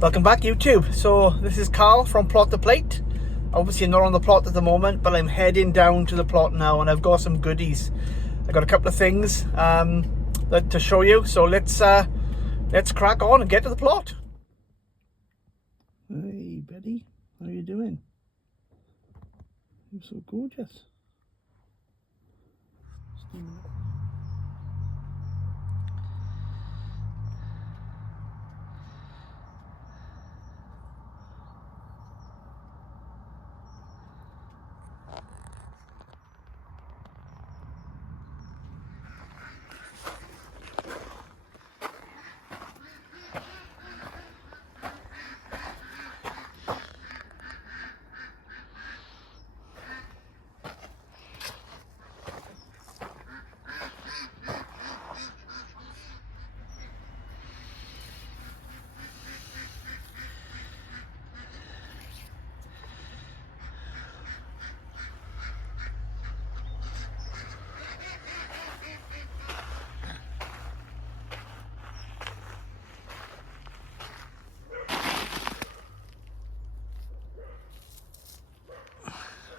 Welcome back, YouTube. So this is Carl from Plot the Plate. Obviously I'm not on the plot at the moment, but I'm heading down to the plot now and I've got some goodies. I got a couple of things to show you, so let's crack on and get to the plot. Hey Betty, how are you doing? You're so gorgeous.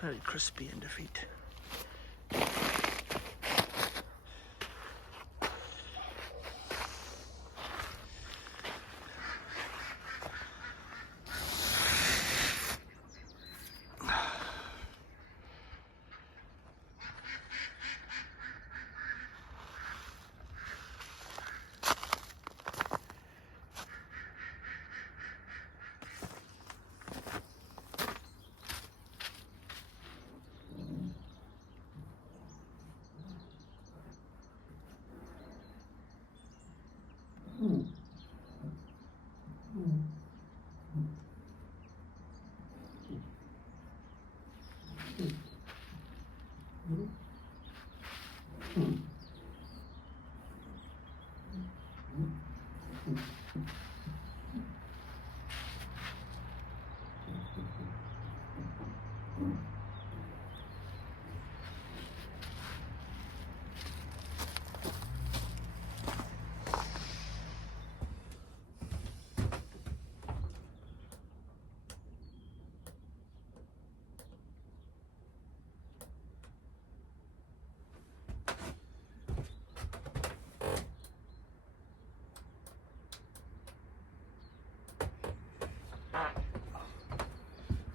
Very crispy in the feet.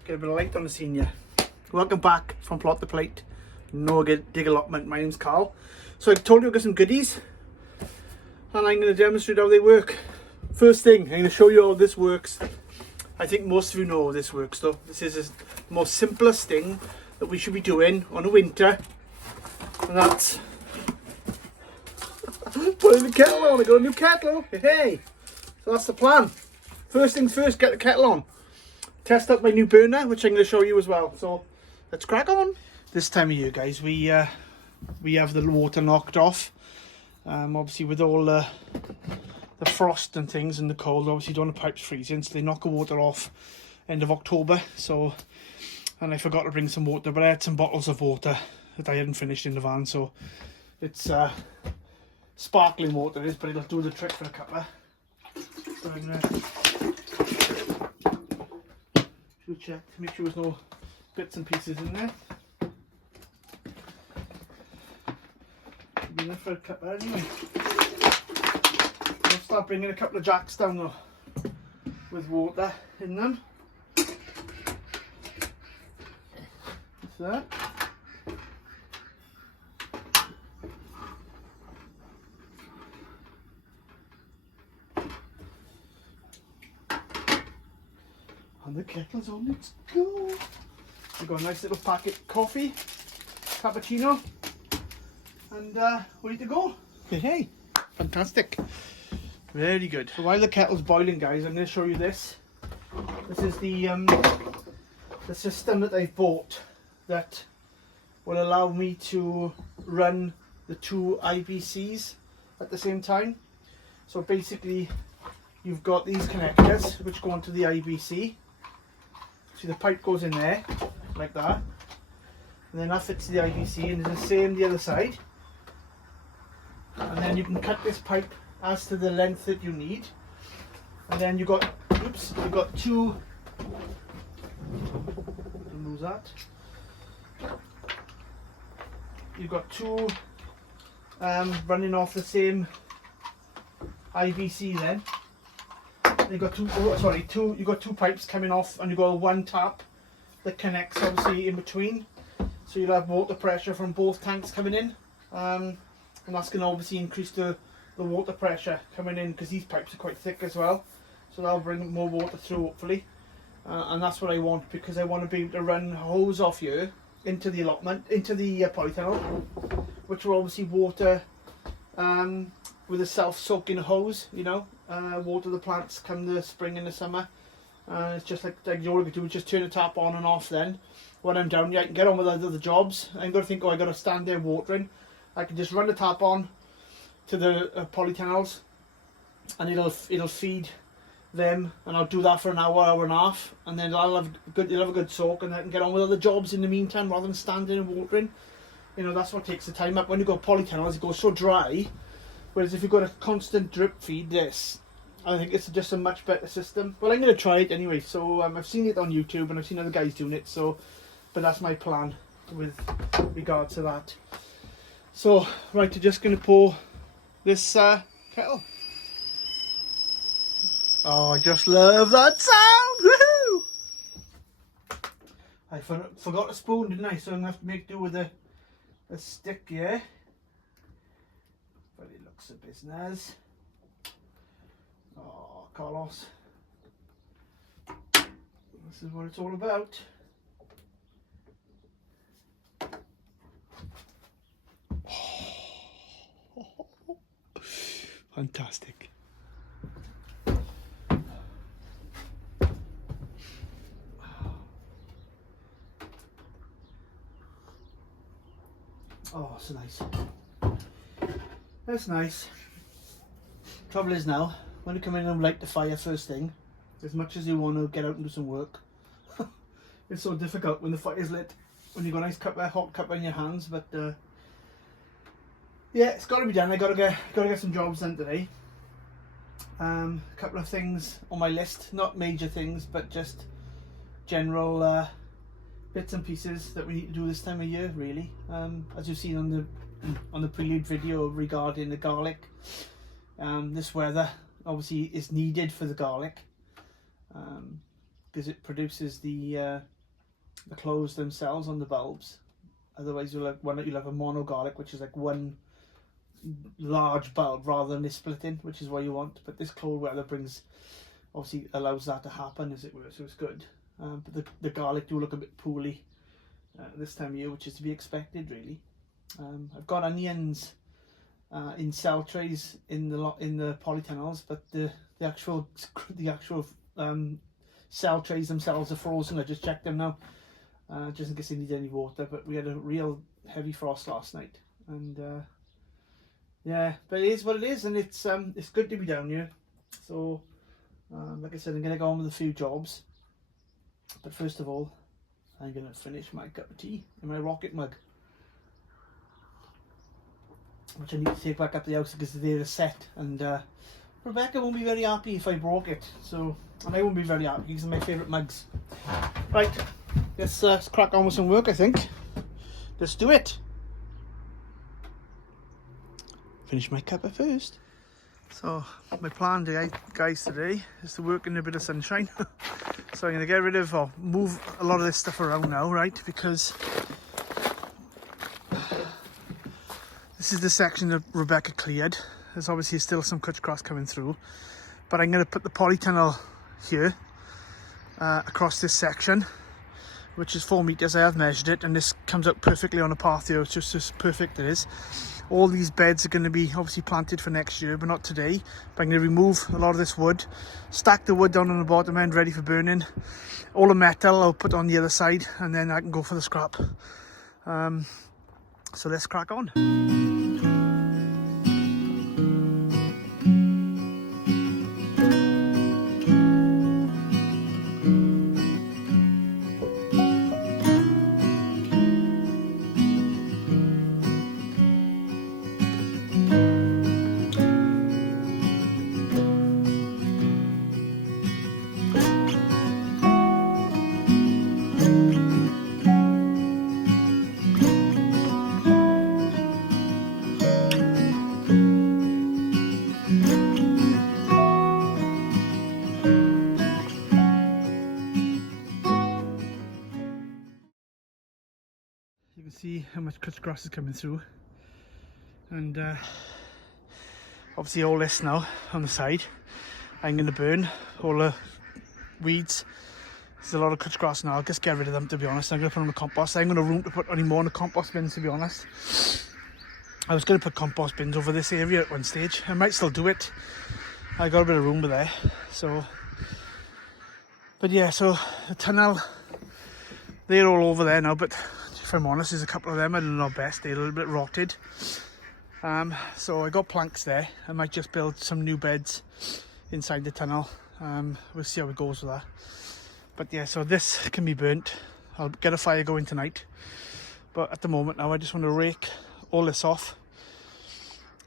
Get a bit of light on the scene here. Welcome back from Plot the Plate. No dig allotment. My name's Carl. So I told you I've got some goodies and I'm going to demonstrate how they work. First thing, I'm going to show you how this works. I think most of you know how this works though. This is the most simplest thing that we should be doing on a winter, and that's putting the kettle on. I got a new kettle. Hey! So that's the plan. First things first, get the kettle on. Test out my new burner, which I'm going to show you as well. So let's crack on. This time of year, guys, we have the water knocked off. Obviously, with all the frost and things and the cold, obviously, don't want the pipes freezing, so they knock the water off end of October. So, and I forgot to bring some water, but I had some bottles of water that I hadn't finished in the van. So it's sparkling water, but it'll do the trick for the cuppa. So I'm gonna check to make sure there's no bits and pieces in there. Should be enough for a cup there anyway. I'll start bringing a couple of jacks down though with water in them. That's that. And the kettle's on, let's go. We've got a nice little packet of coffee, cappuccino, and ready to go. Hey, fantastic. Very good. So while the kettle's boiling, guys, I'm going to show you this. This is the system that I've bought that will allow me to run the two IBCs at the same time. So basically, you've got these connectors which go onto the IBC. See, the pipe goes in there, like that. And then that fits the IBC, and it's the same the other side. And then you can cut this pipe as to the length that you need. And then you've got oops, you've got two, lose that. You've got two running off the same IVC then. You've got you've got two pipes coming off, and you've got one tap that connects obviously in between. So you'll have water pressure from both tanks coming in. And that's going to obviously increase the water pressure coming in, because these pipes are quite thick as well. So that'll bring more water through hopefully. And that's what I want, because I want to be able to run hose off here into the allotment, into the polytunnel, which will obviously water with a self-soaking hose, you know, water the plants come the spring and the summer. And it's just like all I can do is just turn the tap on and off then. When I'm down, I can get on with other jobs. I ain't got to think, oh, I got to stand there watering. I can just run the tap on to the polytunnels, and it'll feed them, and I'll do that for an hour, hour and a half, and then you'll have a good soak, and I can get on with other jobs in the meantime rather than standing and watering. You know, that's what takes the time up. When you go polytunnels, it goes so dry, whereas if you've got a constant drip feed, I think it's just a much better system. Well, I'm going to try it anyway. So I've seen it on YouTube and I've seen other guys doing it. But that's my plan with regards to that. So right, I'm just going to pour this kettle. Oh, I just love that sound! Woohoo! I forgot a spoon, didn't I? So I'm going to have to make do with a stick here. But it looks a business. Oh, Carlos. This is what it's all about. Fantastic. Oh, so nice. That's nice. Trouble is now, when you come in and light the fire first thing, as much as you want to get out and do some work, it's so difficult when the fire's lit, when you've got a nice hot cup in your hands. But yeah, it's got to be done. I got to get some jobs done today. A couple of things on my list, not major things, but just general bits and pieces that we need to do this time of year, really. As you've seen on the prelude video regarding the garlic, this weather obviously is needed for the garlic, because it produces the cloves themselves on the bulbs. Otherwise you'll have a mono garlic, which is like one large bulb rather than this splitting, which is what you want. But this cold weather obviously allows that to happen, as it were, so it's good. But the garlic do look a bit poorly this time of year, which is to be expected, really. I've got onions in cell trays in the polytunnels, but the actual cell trays themselves are frozen. I just checked them now, just in case they need any water. But we had a real heavy frost last night, and yeah, but it is what it is, and it's good to be down here. So like I said, I'm gonna go on with a few jobs, but first of all, I'm gonna finish my cup of tea in my rocket mug, which I need to take back up the house because they're set, and Rebecca won't be very happy if I broke it. So, and I won't be very happy because they're my favourite mugs. Right, let's crack on with some work, I think. Let's do it. Finish my cuppa first. So my plan today, guys, is to work in a bit of sunshine. So I'm going to get rid of, or move a lot of this stuff around now, right? Because this is the section that Rebecca cleared. There's obviously still some cut cross coming through, but I'm going to put the polytunnel here across this section, which is 4 meters. I have measured it, and this comes out perfectly on a path here. It's just as perfect it is. All these beds are going to be obviously planted for next year, but not today. But I'm going to remove a lot of this wood, stack the wood down on the bottom end ready for burning. All the metal I'll put on the other side, and then I can go for the scrap. So let's crack on. see how much cut grass is coming through. And obviously all this now on the side, I'm going to burn all the weeds. There's a lot of cut grass now. I'll just get rid of them, to be honest. I'm going to put them in the compost. I ain't got no room to put any more in the compost bins, to be honest. I was going to put compost bins over this area at one stage. I might still do it. I got a bit of room there. So, but yeah, so the tunnel, they're all over there now. But if I'm honest, there's a couple of them I don't know best. They're a little bit rotted. So I got planks there. I might just build some new beds inside the tunnel. We'll see how it goes with that. But yeah, so this can be burnt. I'll get a fire going tonight. But at the moment now, I just want to rake all this off.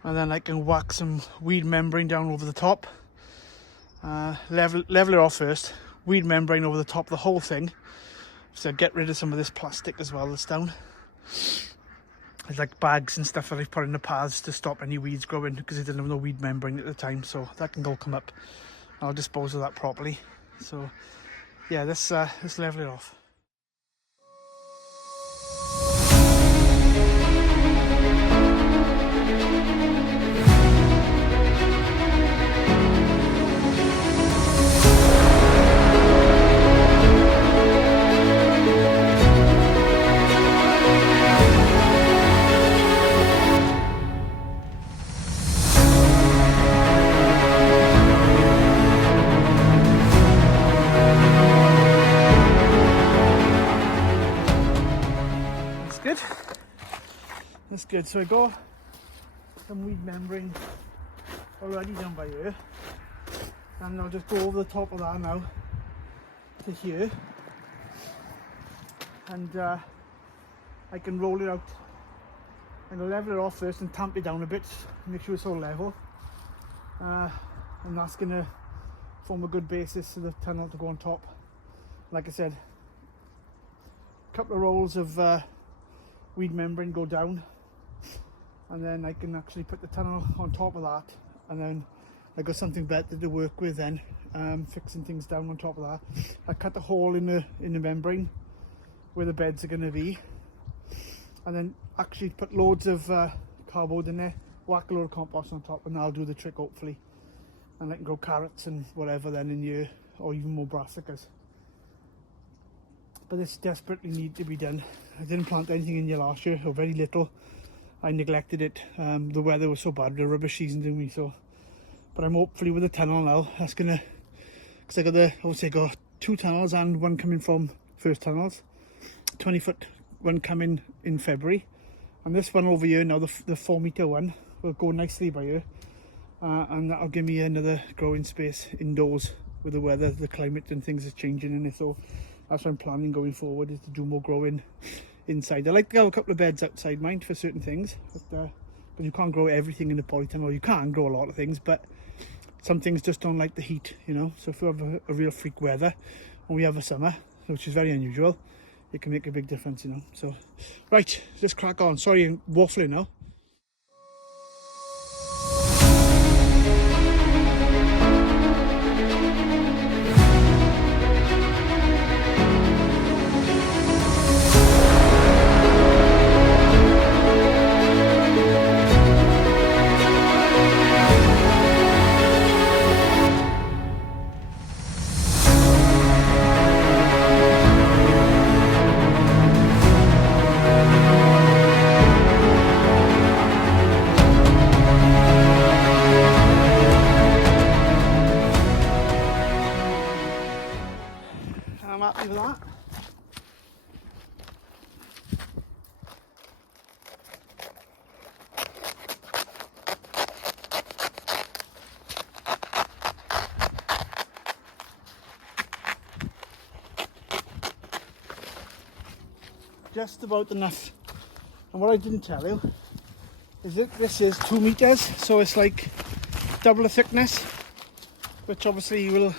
And then I can whack some weed membrane down over the top. Level it off first. Weed membrane over the top, the whole thing. So get rid of some of this plastic as well that's down. There's like bags and stuff that I've put in the paths to stop any weeds growing because I didn't have no weed membrane at the time. So that can all come up. I'll dispose of that properly. So yeah, let's level it off. That's good. So I got some weed membrane already done by here, and I'll just go over the top of that now to here, and I can roll it out. I'm going to level it off first and tamp it down a bit, make sure it's all level, and that's going to form a good basis for the tunnel to go on top. Like I said, a couple of rolls of weed membrane go down, and then I can actually put the tunnel on top of that, and then I got something better to work with then, fixing things down on top of that. I cut a hole in the membrane where the beds are going to be, and then actually put loads of cardboard in there, whack a load of compost on top, and that'll do the trick hopefully. And I can grow carrots and whatever then in here, or even more brassicas. But this desperately needs to be done. I didn't plant anything in here last year, or very little. I neglected it. The weather was so bad, the rubbish season didn't we? So, but I'm hopefully with the tunnel now. That's gonna, because I got 2 tunnels and one coming from First Tunnels, 20-foot one coming in February, and this one over here now, the 4-meter one, will go nicely by here, and that'll give me another growing space indoors with the weather, the climate and things is changing in it. So that's what I'm planning going forward, is to do more growing inside. I like to have a couple of beds outside, mind, for certain things, but you can't grow everything in the polytunnel. Well, you can grow a lot of things, but some things just don't like the heat, you know. So if we have a real freak weather, and we have a summer, which is very unusual, it can make a big difference, you know. So right, let's crack on. Sorry, I'm waffling now. I'm happy with that. Just about enough. And what I didn't tell you is that this is 2 meters, so it's like double the thickness, which obviously will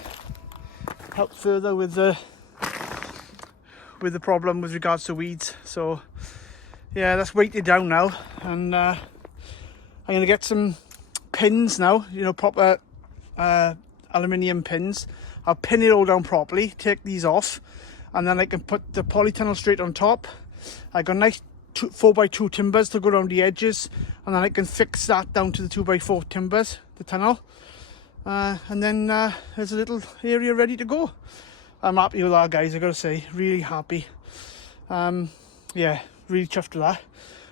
help further with the problem with regards to weeds. So yeah, that's weighted down now, and I'm going to get some pins now, you know, proper aluminium pins. I'll pin it all down properly, take these off, and then I can put the polytunnel straight on top. I got a nice 4x2 timbers to go around the edges, and then I can fix that down to the 2x4 timbers, the tunnel, and then there's a little area ready to go. I'm happy with that, guys, I gotta say, really happy. Yeah, really chuffed with that.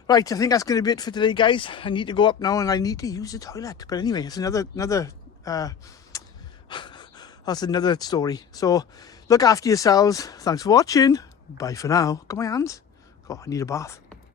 Right, I think that's going to be it for today, guys. I need to go up now and I need to use the toilet. But anyway, it's another that's another story. So look after yourselves. Thanks for watching. Bye for now. Got my hands. Oh, I need a bath.